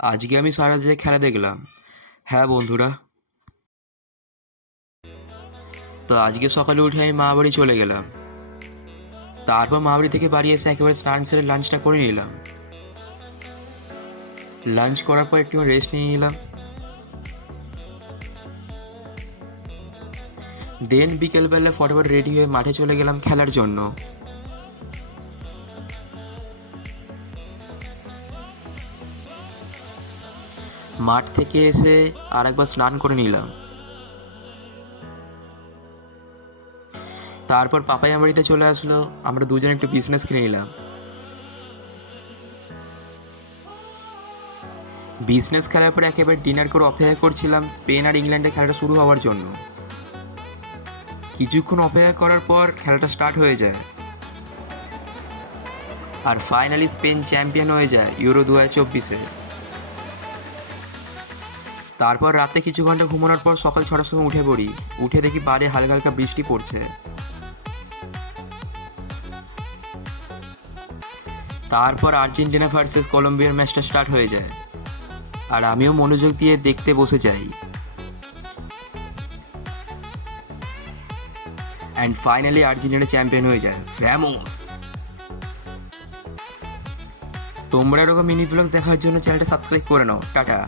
আজকে আমি সারা যে খেলা দেখলাম। হ্যাঁ বন্ধুরা, তো আজকে সকালে উঠে আমি মা বাড়ি চলে গেলাম। তারপর মা বাড়ি থেকে বাড়ি এসে একেবারে স্নান সেরে লাঞ্চটা করে নিলাম। লাঞ্চ করার পর একটু রেস্ট নিয়ে নিলাম। দেন বিকেলবেলা ফটাফট রেডি হয়ে মাঠে চলে গেলাম খেলার জন্য। মাঠ থেকে এসে আর একবার স্নান করে নিলাম। তারপর পাপাই আমার বাড়িতে চলে আসলো, আমরা দুজনে একটু বিজনেস খেলে নিলাম। বিজনেস খেলার পরে একেবারে ডিনার করে অপেক্ষা করছিলাম স্পেন আর ইংল্যান্ডের খেলাটা শুরু হওয়ার জন্য। কিছুক্ষণ অপেক্ষা করার পর খেলাটা স্টার্ট হয়ে যায়, আর ফাইনালি স্পেন চ্যাম্পিয়ন হয়ে যায় ইউরো 2024-এ। তারপর রাতে কিছু ঘন্টা ঘুমানোর পর সকাল 6টার সময় উঠে পড়ি। উঠে দেখি বাইরে হালকা হালকা বৃষ্টি পড়ছে। তারপর আর্জেন্টিনা ভার্সেস কলম্বিয়ার ম্যাচটা স্টার্ট হয়ে যায়, আর আমিও মনোযোগ দিয়ে দেখতে বসে যাই। অ্যান্ড ফাইনালি আর্জেন্টিনা চ্যাম্পিয়ন হয়ে যায়। ফ্যামোস! তোমরা এরকম মিনি ব্লগস দেখার জন্য চ্যানেলটা সাবস্ক্রাইব করে নাও। টাটা।